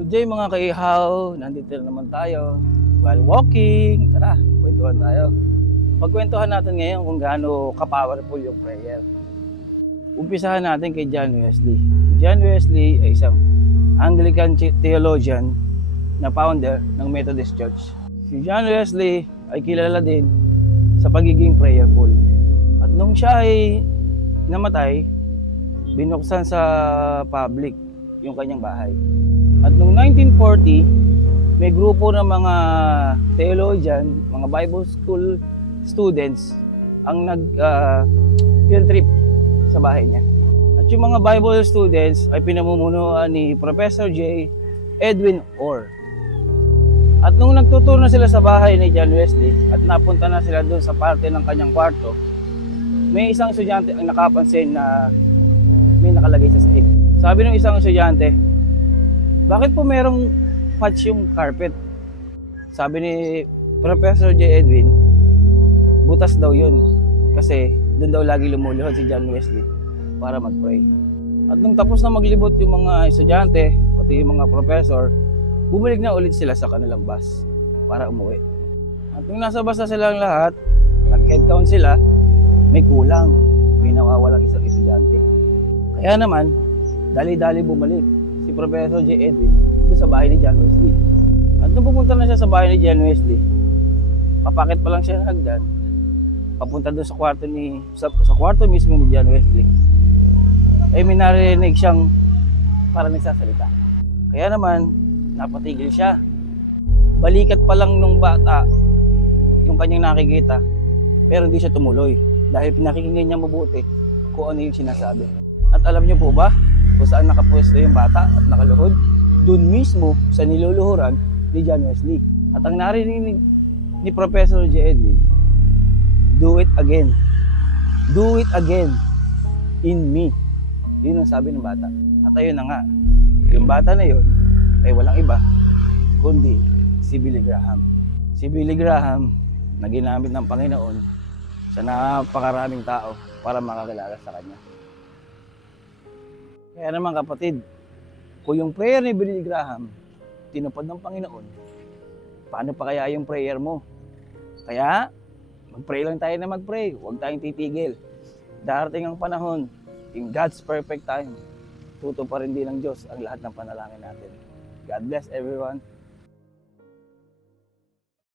Good day mga kaihaw, nandito na naman tayo. While walking, tara, kwentuhan tayo. Pagkwentuhan natin ngayon kung gaano ka-powerful yung prayer. Umpisahan natin kay John Wesley. John Wesley ay isang Anglican theologian na founder ng Methodist Church. Si John Wesley ay kilala din sa pagiging prayerful. At nung siya ay namatay, binuksan sa public yung kanyang bahay. At noong 1940, may grupo ng mga theologian, mga Bible school students ang field trip sa bahay niya. At yung mga Bible students ay pinamumunuan ni Professor J. Edwin Orr. At nung nagtuturo na sila sa bahay ni John Wesley at napunta na sila doon sa parte ng kanyang kwarto, may isang estudyante ang nakapansin na may nakalagay sa sahig. Sabi ng isang estudyante, bakit po merong patch yung carpet? Sabi ni Professor J. Edwin, butas daw yun. Kasi doon daw lagi lumuluhod si John Wesley para mag-pray. At nung tapos na maglibot yung mga estudyante, pati yung mga professor, bumalik na ulit sila sa kanilang bus para umuwi. At nung nasa bus na silang lahat, nag-head count sila, may kulang. May nawawalang isang estudyante. Kaya naman, dali-dali bumalik si Professor J. Edwin doon sa bahay ni John Wesley. At nung pumunta na siya sa bahay ni John Wesley, papakit pa lang siya ng hagdan, papunta doon sa kwarto mismo ni John Wesley, ay may narinig siyang parang nagsasalita. Kaya naman, napatigil siya. Balikat pa lang nung bata yung kanyang nakikita, pero hindi siya tumuloy dahil pinakikinggan niya mabuti kung ano yung sinasabi. At alam niyo po ba kung saan nakapwesto yung bata at nakaluhod? Doon mismo sa niluluhuran ni John Wesley. At ang narinig ni Professor J. Edwin, do it again. Do it again in me. Yun ang sabi ng bata. At ayun na nga, yung bata na yun ay walang iba kundi si Billy Graham. Si Billy Graham na ginamit ng Panginoon sa napakaraming tao para makakilala sa Kanya. Kaya naman kapatid, kung yung prayer ni Billy Graham tinupad ng Panginoon, paano pa kaya yung prayer mo? Kaya, mag-pray lang tayo na mag-pray. Huwag tayong titigil. Darating ang panahon, in God's perfect time, tutuparin din ng Diyos ang lahat ng panalangin natin. God bless everyone.